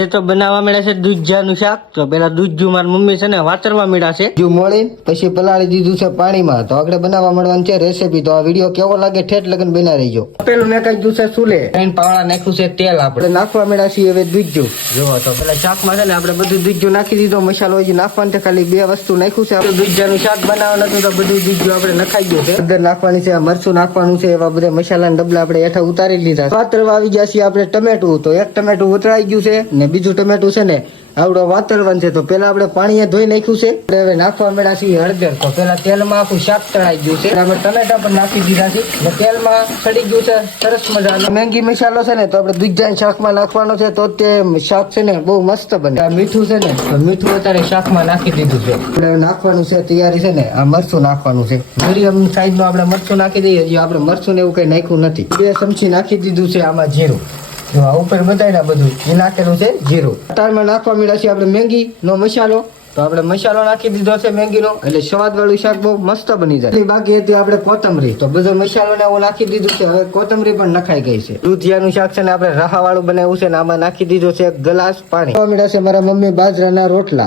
એ તો બનાવવા મળ્યા છે દૂધિયાનું શાક. તો પેલા દૂધિયું મારી મમ્મી છે ને વાતરવા મળ્યા છે. દૂધ મળી પછી પલાળી દીધું છે પાણીમાં. તો આગળ બનાવવા મળવાનું છે રેસીપી. તો આ વિડીયો કેવો લાગે ઠેઠ લગન બના રહીજો. પેલું મેં કહી છે ચૂલે પાવડા નાખ્યું છે તેલ. આપણે નાખવા મળ્યા છીએ હવે દૂધિયું. જો તો પેલા શાકમાં છે ને આપણે બધું દૂધિયું નાખી દીધો. મસાલો હજી નાખવાનું છે, ખાલી 2 વસ્તુ નાખ્યું છે. આપણે દૂધિયાનું શાક બનાવવાનું હતું તો બધું દૂધિયું આપણે નખાઈ ગયું છે. અંદર નાખવાની છે, મરચું નાખવાનું છે, એવા બધા મસાલાના ડબલા આપણે હેઠા ઉતારી લીધા. વાતરવા આવી ગયા છીએ આપણે ટમેટું. તો એક ટમેટું ઉતરાઈ ગયું છે ને બીજું ટમેટું છે ને આવડો વાતરવાનું છે. તો પેલા આપણે પાણીએ ધોઈ નાખ્યું છે. આપણે હવે નાખવા મળ્યા છીએ હળદર. તો પેલા તેલમાં આખું શાક તળાઈ ગયું છે. આપણે ટમેટા પણ નાખી દીધા છે ને તેલમાં સડી ગયું છે સરસ મજાનો. મેંગી મસાલો છે ને તો આપણે દૂધિયા શાકમાં નાખવાનો છે. તો તે શાક છે ને બહુ મસ્ત બને. આ મીઠું છે ને તો મીઠું અત્યારે શાકમાં નાખી દીધું છે. આપણે નાખવાનું છે તૈયારી છે ને આ મરચું નાખવાનું છે. મીડિયમ સાઈઝ નું આપણે મરચું નાખી દઈએ. હજી આપણે મરચું ને એવું કઈ નાખ્યું નથી. 2 ચમચી નાખી દીધું છે આમાં જીરું. જો આ ઉપર બતાવ્યા બધું એ નાખેલું છે જીરું. અટારમાં નાખવા મળ્યા છે આપણે મેંગી નો મસાલો. તો આપણે મસાલો નાખી દીધો છે મેંગી નો, એટલે સ્વાદ વાળું શાક બહુ મસ્ત બની જાય. બાકી હતી આપણે કોથમરી. તો બધો મસાલો ને હું નાખી દીધું છે. હવે કોથમરી પણ નખાઈ ગઈ છે. દૂધિયાનું શાક છે ને આપણે રાહા વાળું બનાવ્યું છે ને આમાં નાખી દીધું છે 1 ગ્લાસ પાણી. મળ્યા છે મારા મમ્મી બાજરાના રોટલા.